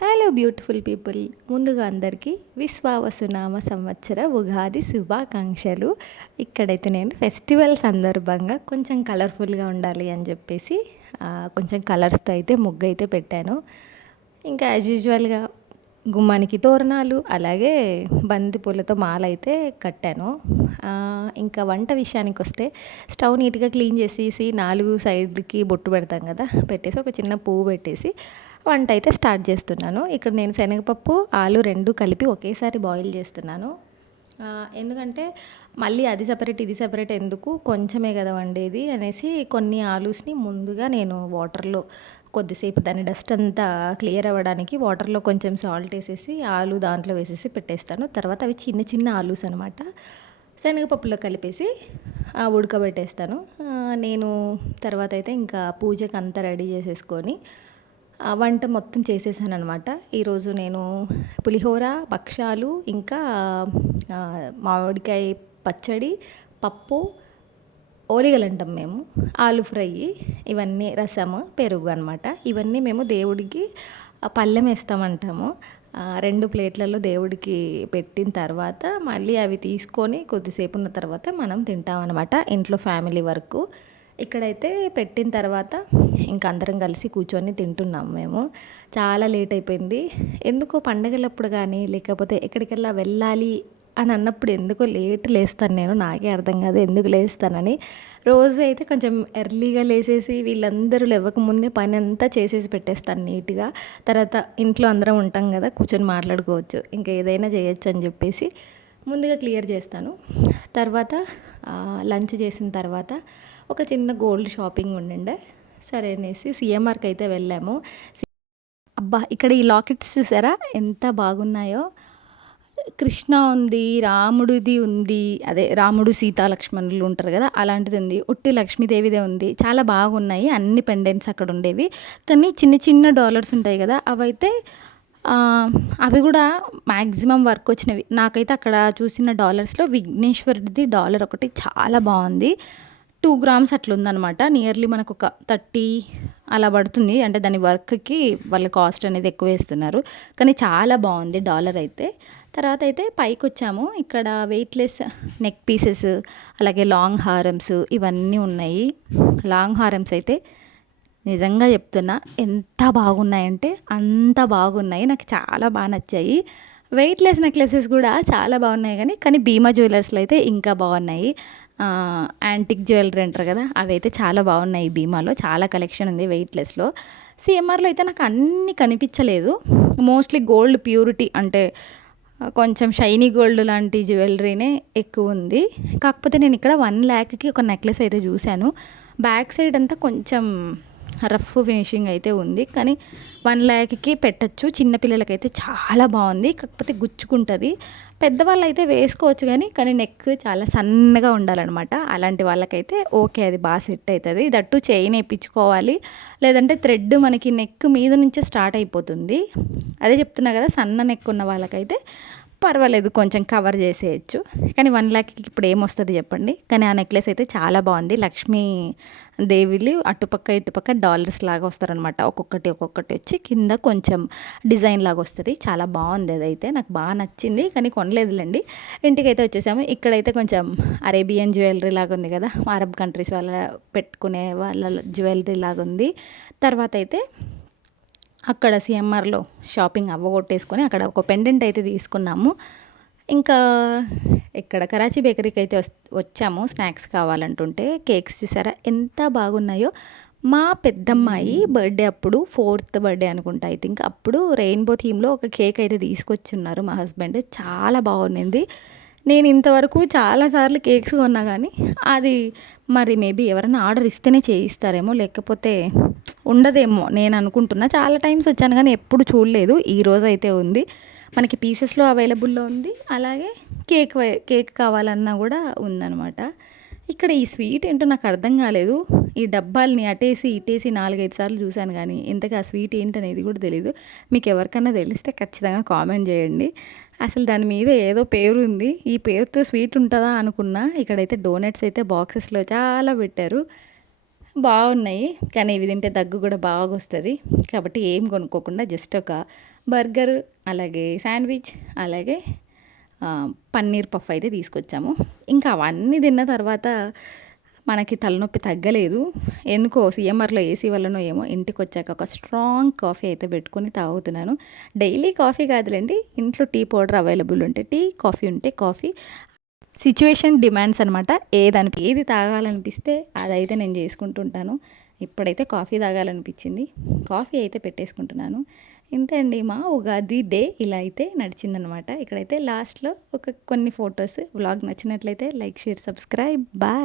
Hello beautiful people ముందుగా అందరికీ విశ్వావసునామ సంవత్సర ఉగాది శుభాకాంక్షలు. ఇక్కడైతే నేను ఫెస్టివల్ సందర్భంగా కొంచెం కలర్ఫుల్గా ఉండాలి అని చెప్పేసి కొంచెం కలర్స్తో అయితే ముగ్గు అయితే పెట్టాను. ఇంకా యాజ్ యూజువల్గా గుమ్మానికి తోరణాలు అలాగే బంతి పూలతో మాల అయితే కట్టాను. ఇంకా వంట విషయానికి వస్తే స్టవ్ నీట్గా క్లీన్ చేసేసి నాలుగు సైడ్కి బొట్టు పెడతాం కదా పెట్టేసి ఒక చిన్న పువ్వు పెట్టేసి వంట అయితే స్టార్ట్ చేస్తున్నాను. ఇక్కడ నేను శనగపప్పు ఆలు రెండు కలిపి ఒకేసారి బాయిల్ చేస్తున్నాను. ఎందుకంటే మళ్ళీ అది సపరేట్ ఇది సపరేట్ ఎందుకు? కొంచెమే కదా వండేది అనేసి కొన్ని ఆలూస్ని ముందుగా నేను వాటర్లో కొద్దిసేపు దాని డస్ట్ అంతా క్లియర్ అవ్వడానికి వాటర్లో కొంచెం సాల్ట్ వేసేసి ఆలు దాంట్లో వేసేసి పెట్టేస్తాను. తర్వాత అవి చిన్న చిన్న ఆలూస్ అనమాట శనగపప్పులో కలిపేసి ఉడకబెట్టేస్తాను. నేను తర్వాత అయితే ఇంకా పూజకు అంతా రెడీ చేసేసుకొని వంట మొత్తం చేసేసాను అనమాట ఈరోజు నేను పులిహోర భక్షాలు ఇంకా మామిడికాయ పచ్చడి పప్పు ఓలిగలు అంటాం మేము ఆలు ఫ్రై ఇవన్నీ రసము పెరుగు అనమాట ఇవన్నీ మేము దేవుడికి పళ్ళెం వేస్తామంటాము. రెండు ప్లేట్లలో దేవుడికి పెట్టిన తర్వాత మళ్ళీ అవి తీసుకొని కొద్దిసేపు ఉన్న తర్వాత మనం తింటాం అనమాట ఇంట్లో ఫ్యామిలీ వరకు. ఇక్కడైతే పెట్టిన తర్వాత ఇంకా అందరం కలిసి కూర్చొని తింటున్నాం మేము. చాలా లేట్ అయిపోయింది. ఎందుకో పండగలప్పుడు కానీ లేకపోతే ఎక్కడికెల్లా వెళ్ళాలి అని అన్నప్పుడు ఎందుకో లేట్ లేస్తాను నేను. నాకే అర్థం కాదు ఎందుకు లేస్తానని. రోజు అయితే కొంచెం ఎర్లీగా లేసేసి వీళ్ళందరూ లేవకముందే పని అంతా చేసేసి పెట్టేస్తాను నీట్గా. తర్వాత ఇంట్లో అందరం ఉంటాం కదా కూర్చొని మాట్లాడుకోవచ్చు. ఇంకా ఏదైనా చేయొచ్చు అని చెప్పేసి ముందుగా క్లియర్ చేస్తాను. తర్వాత లంచ్ చేసిన తర్వాత ఒక చిన్న గోల్డ్ షాపింగ్ ఉండిండే. సరే అనేసి సిఎంఆర్కి అయితే వెళ్ళాము. అబ్బా ఇక్కడ ఈ లాకెట్స్ చూసారా? ఎంత బాగున్నాయో. కృష్ణ ఉంది రాముడిది ఉంది. అదే రాముడు సీతా లక్ష్మణులు ఉంటారు కదా అలాంటిది ఉంది. ఉట్టి లక్ష్మీదేవిదే ఉంది. చాలా బాగున్నాయి. అన్ని పెండెంట్స్ అక్కడ ఉండేవి. కానీ చిన్న చిన్న డాలర్స్ ఉంటాయి కదా అవైతే అవి కూడా మ్యాక్సిమం వర్క్ వచ్చినవి. నాకైతే అక్కడ చూసిన డాలర్స్లో విఘ్నేశ్వరుడిది డాలర్ ఒకటి. చాలా బాగుంది. టూ గ్రామ్స్ అట్లా ఉందనమాట నియర్లీ మనకు ఒక థర్టీ అలా పడుతుంది. అంటే దాని వర్క్కి వాళ్ళ కాస్ట్ అనేది ఎక్కువ వేస్తున్నారు. కానీ చాలా బాగుంది డాలర్ అయితే. తర్వాత అయితే పైకి వచ్చాము ఇక్కడ వెయిట్లెస్ నెక్ పీసెస్ అలాగే లాంగ్ హారమ్స్ ఇవన్నీ ఉన్నాయి. లాంగ్ హారమ్స్ అయితే నిజంగా చెప్తున్నా ఎంత బాగున్నాయంటే అంత బాగున్నాయి. నాకు చాలా బాగా నచ్చాయి. వెయిట్లెస్ నెక్లెసెస్ కూడా చాలా బాగున్నాయి కానీ కానీ భీమా జ్యువెలర్స్లో అయితే ఇంకా బాగున్నాయి. యాంటిక్ జ్యువెలరీ అంటారు కదా అవి అయితే చాలా బాగున్నాయి భీమాలో చాలా కలెక్షన్ ఉంది వెయిట్లెస్లో సిఎంఆర్లో అయితే నాకు అన్నీ కనిపించలేదు. మోస్ట్లీ గోల్డ్ ప్యూరిటీ అంటే కొంచెం షైనీ గోల్డ్ లాంటి జ్యువెలరీనే ఎక్కువ ఉంది. కాకపోతే నేను ఇక్కడ వన్ ల్యాక్కి ఒక నెక్లెస్ అయితే చూశాను. బ్యాక్ సైడ్ అంతా కొంచెం రఫ్ ఫినిషింగ్ అయితే ఉంది. కానీ వన్ ల్యాక్కి పెట్టచ్చు. చిన్నపిల్లలకైతే చాలా బాగుంది. కాకపోతే గుచ్చుకుంటుంది. పెద్దవాళ్ళు అయితే వేసుకోవచ్చు కానీ కానీ నెక్ చాలా సన్నగా ఉండాలన్నమాట. అలాంటి వాళ్ళకైతే ఓకే అది బాగా సెట్ అవుతుంది దట్టు చైన్ వేయించుకోవాలి. లేదంటే థ్రెడ్ మనకి నెక్ మీద నుంచే స్టార్ట్ అయిపోతుంది. అదే చెప్తున్నా కదా సన్న నెక్ ఉన్న వాళ్ళకైతే పర్వాలేదు కొంచెం కవర్ చేసేయచ్చు. కానీ వన్ ల్యాక్కి ఇప్పుడు ఏమొస్తుంది చెప్పండి? కానీ ఆ నెక్లెస్ అయితే చాలా బాగుంది. లక్ష్మీ దేవిలు అటుపక్క ఇటుపక్క డాలర్స్ లాగా వస్తారనమాట ఒక్కొక్కటి ఒక్కొక్కటి వచ్చి కింద కొంచెం డిజైన్ లాగా వస్తుంది. చాలా బాగుంది అదైతే. నాకు బాగా నచ్చింది. కానీ కొనలేదులేండి. ఇంటికైతే వచ్చేసాము. ఇక్కడైతే కొంచెం అరేబియన్ జ్యువెలరీ లాగా ఉంది కదా. అరబ్ కంట్రీస్ వాళ్ళ పెట్టుకునే వాళ్ళ జ్యువెలరీ లాగా ఉంది తర్వాత అయితే అక్కడ సిఎంఆర్లో షాపింగ్ అవ్వగొట్టేసుకొని అక్కడ ఒక పెండెంట్ అయితే తీసుకున్నాము. ఇంకా ఇక్కడ కరాచీ బేకరీకి అయితే వచ్చాము స్నాక్స్ కావాలంటుంటే. కేక్స్ చూసారా? ఎంత బాగున్నాయో. మా పెద్దమ్మాయి బర్త్డే అప్పుడు ఫోర్త్ బర్త్డే అనుకుంటా ఐ థింక్. అప్పుడు రెయిన్బో థీమ్లో ఒక కేక్ అయితే తీసుకొచ్చున్నారు మా హస్బెండ్. చాలా బాగుండింది. నేను ఇంతవరకు చాలాసార్లు కేక్స్ కొన్నా కానీ అది మరి మేబీ ఎవరైనా ఆర్డర్ ఇస్తేనే చేయిస్తారేమో లేకపోతే ఉండదేమో నేను అనుకుంటున్నా. చాలా టైమ్స్ వచ్చాను కానీ ఎప్పుడు చూడలేదు. ఈ రోజు అయితే ఉంది. మనకి పీసెస్లో అవైలబుల్లో ఉంది. అలాగే కేక్ కేక్ కావాలన్నా కూడా ఉందనమాట ఇక్కడ ఈ స్వీట్ ఏంటో నాకు అర్థం కాలేదు. ఈ డబ్బాల్ని అటేసి ఇటేసి నాలుగైదు సార్లు చూశాను కానీ ఇంతకు ఆ స్వీట్ ఏంటనేది కూడా తెలియదు మీకు ఎవరికన్నా తెలిస్తే ఖచ్చితంగా కామెంట్ చేయండి. అసలు దాని మీద ఏదో పేరు ఉంది. ఈ పేరుతో స్వీట్ ఉంటుందా అనుకున్నా. ఇక్కడైతే డోనట్స్ అయితే బాక్సెస్లో చాలా పెట్టారు. బాగున్నాయి. కానీ ఇవి తింటే దగ్గు కూడా బాగా వస్తుంది కాబట్టి ఏం కొనుక్కోకుండా జస్ట్ ఒక బర్గర్ అలాగే శాండ్విచ్ అలాగే పన్నీర్ పఫ్ అయితే తీసుకొచ్చాము. ఇంకా అవన్నీ తిన్న తర్వాత మనకి తలనొప్పి తగ్గలేదు. ఎందుకో సీఎంఆర్లో ఏసీ వల్లనో ఏమో ఇంటికి వచ్చాక ఒక స్ట్రాంగ్ కాఫీ అయితే పెట్టుకొని తాగుతున్నాను. డైలీ కాఫీ కాదులేండి ఇంట్లో టీ పౌడర్ అవైలబుల్ ఉంటే టీ కాఫీ ఉంటే కాఫీ సిచ్యువేషన్ డిమాండ్స్ అనమాట ఏదనిపి ఏది తాగాలనిపిస్తే అదైతే నేను చేసుకుంటుంటాను. ఇప్పుడైతే కాఫీ తాగాలనిపించింది. కాఫీ అయితే పెట్టేసుకుంటున్నాను. ఇంతే అండి. మా ఉగాది డే ఇలా అయితే నడిచిందనమాట ఇక్కడైతే లాస్ట్లో ఒక కొన్ని ఫొటోస్ వ్లాగ్ నచ్చినట్లయితే లైక్ షేర్ సబ్స్క్రైబ్. బాయ్.